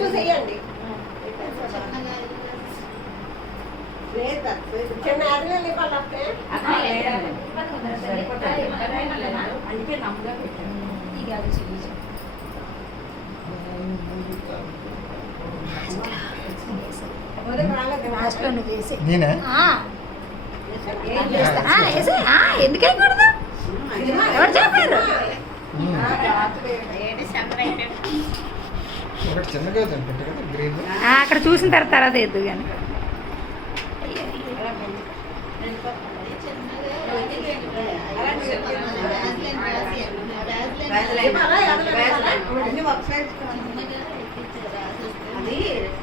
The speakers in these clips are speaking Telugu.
చూసేయండి. చిన్న యాదగిరి వాళ్ళే అందుకే నమ్మగా పెట్టాను. ఇక అది చూపించాను. ఎందుకైకూడదు ఎవరు చెప్పారు? అక్కడ చూసిన తర్వాత ఎద్దు కానీ అది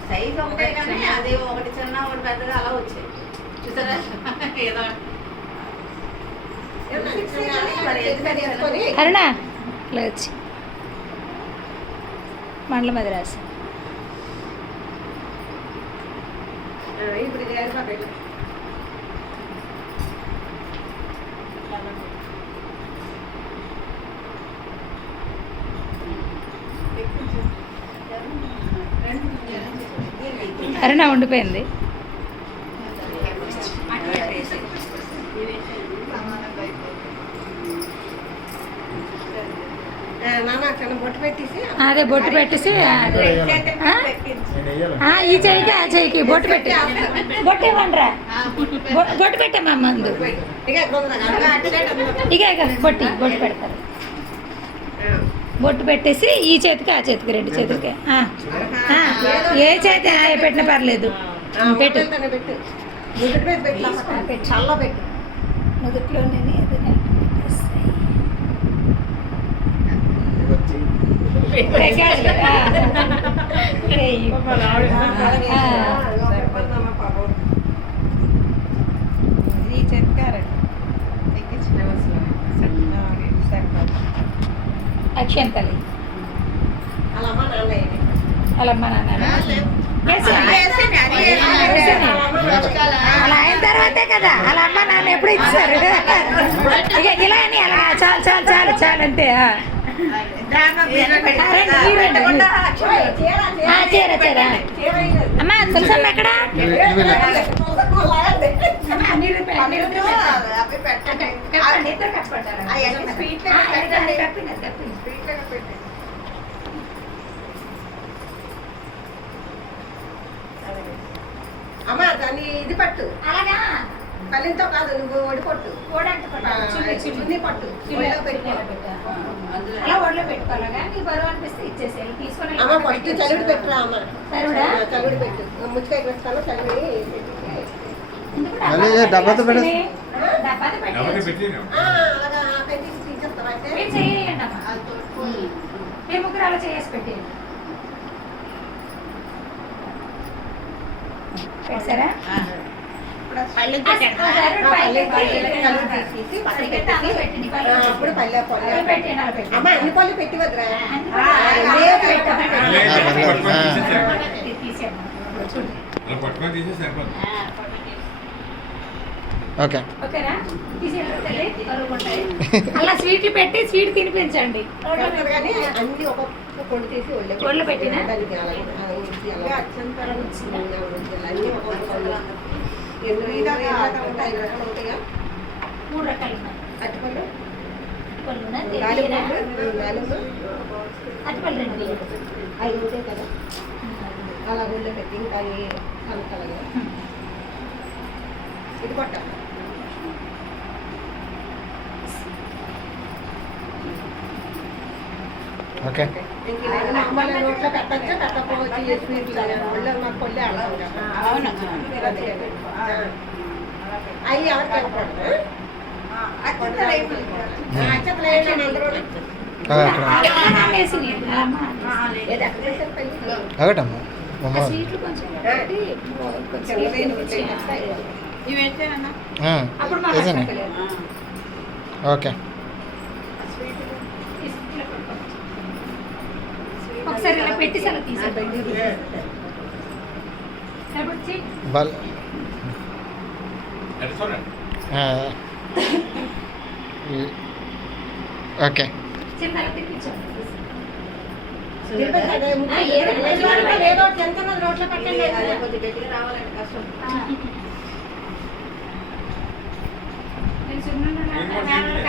సైజ్ ఒకటే కానీ అది ఒకటి చిన్న ఒకటి పెద్దగా అలా వచ్చాయి చూసారా. అరుణ ఇట్లా వచ్చి మండల మద్రాసు ఇప్పుడు అరుణ ఉండిపోయింది. అదే బొట్టు పెట్టేసి అదే ఈ చెయ్యికి ఆ చెయ్యికి బొట్టు పెట్టి బొట్టు ఇవ్వండిరా. బొట్టు పెట్టామా ముందు ఇక బొట్టు పెడతారు. బొట్టు పెట్టేసి ఈ చేతికి ఆ చేతికి రెండు చేతికి ఏ చేతి పెట్టిన పర్లేదు. పెట్టు నుదుట్లో నేను అక్షంతలి అలా అమ్మ నాన్న అలా అయిన తర్వాతే కదా అలా అమ్మ నాన్న ఎప్పుడు ఇచ్చారు. ఇక ఇలా అని అలా చాలు చాలు చాలు చాలు అంతే. చీర చీర అమ్మా తులసమ్మ ఎక్కడ? అమ్మా దాన్ని ఇది పట్టు అలాగా పల్లెంతో కాదు నువ్వు ఒడి పట్టు చున్నీ పట్టు అలా ఒడిలో పెట్టుకోవాలగా నీ బరువు అనిపిస్తే ఇచ్చేసేయాలి. తీసుకొని అమ్మ ఫస్ట్ చలివిడి పెట్టురా అమ్మ. చలివిడి పెట్టు ముచ్చికాయ పెడతాను చలివిడి డబ్బాతో పెట్టి అలాగా పెట్టి తీసేస్తారా అయితే చేయండి అమ్మా. మీరు ముగ్గురు అలా చేసి పెట్టేయండి. పెట్టారా? అప్పుడు పల్లె అమ్మ అన్ని పళ్ళు పెట్టి వద్దురా. అలా స్వీట్లు పెట్టి స్వీట్ తినిపించండి. అన్ని ఒక పొడి తీసి ఒళ్ళు పెట్టినా మూడు రకాలు అట్టుపళ్ళు అట్టుపళ్ళు రెండు అవి ఉంటాయి కదా అలా రెండు పెట్టి ఇంకా కలకలగా ఇది కొట్ట ఓకే మళ్ళీ నోట్లో పెట్టచ్చా పెట్టకపోవచ్చు స్వీట్లు ఒళ్ళు మాకు పొల్లే అడుగుతాం అవి ఎవరికి ఇవ్వకూడదు. ఓకే ఒకసారి ఇలా పెట్టి సెలవు తీసేది ఓకే చిన్న తెప్పించండి. తిరుపతి ఏదో ఒకటి ఎంత ఉన్నది రోడ్లో పెట్టండి. కొంచెం గట్టిగా రావాలండి కష్టం. నేను సున్నుండ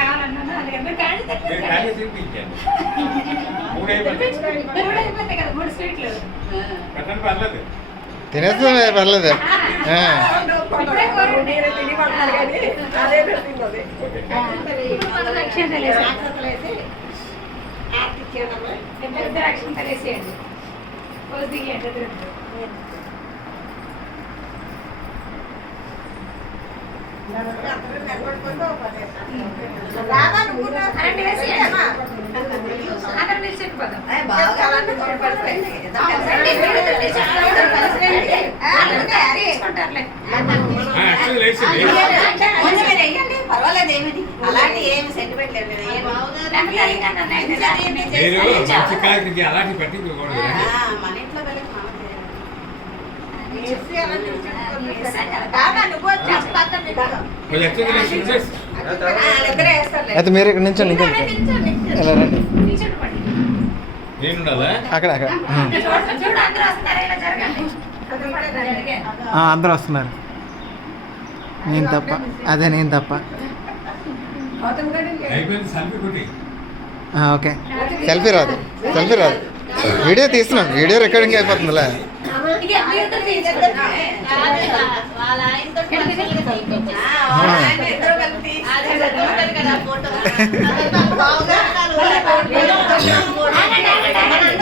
కావాలన్నాను అందుకని కానీ అయిపోతాయి కదా 3 స్వీట్లు. తినేస్తే పర్లేదు ఆ. ఇప్పుడే నేను తిని పడతాను కానీ అదే పెట్టింది అది. ఇప్పుడు అక్షంతలు వేసి ఆకృతులు వేసి ఆర్తి ఇచ్చేయడమే. ఇద్దరు అక్షంతలు వేసేయండి. పోసి దిగేయండి ఇద్దరు. అందరూ నిలబడుకుంటూ రాదా నువ్వు కూడా? కరెంట్ వేసేయమ్మా. అందరం నిలిచిపోదాం. బాగా అలాంటి తోడ్పడిపోయింది. తీసుకుంటారులే. కొంచెం మీరు వెయ్యండి, పర్వాలేదు ఏమిటి అలాంటి ఏమి సెంటిమెంట్ లేదు అలాంటి పట్టించుకోకూడదు. మన ఇంట్లో వెళ్ళి మామ చేయాలి. వేసి అలా రాదా నువ్వు వచ్చేసి పక్కన నిలబడు. వాళ్ళిద్దరే వేస్తారులే. అయితే మీరు ఇక్కడ నిల్చోండి ఇంకా ఇలా రండి నిల్చోండి పడి. నేనుండాలా? అక్కడ అక్కడ చూడు అందరూ వస్తారా ఇలా జరగండి. జరిగే. అందరూ వస్తున్నారు నేను తప్ప అదే నేను తప్ప అవుతుంది కానీ అయిపోయింది సెల్ఫీ కొట్టి. ఓకే సెల్ఫీ రాదు వీడియో తీస్తున్నాం వీడియో రికార్డింగ్ అయిపోతుందిలే ఇక మీ ఇద్దరు తీయించండి. వాళ్ళ ఆయనతో మనందరూ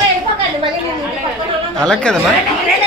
వెళ్ళిపోకండి. మళ్ళీ నేను ఇంటికి పట్టుకొని అలా కదమ్మా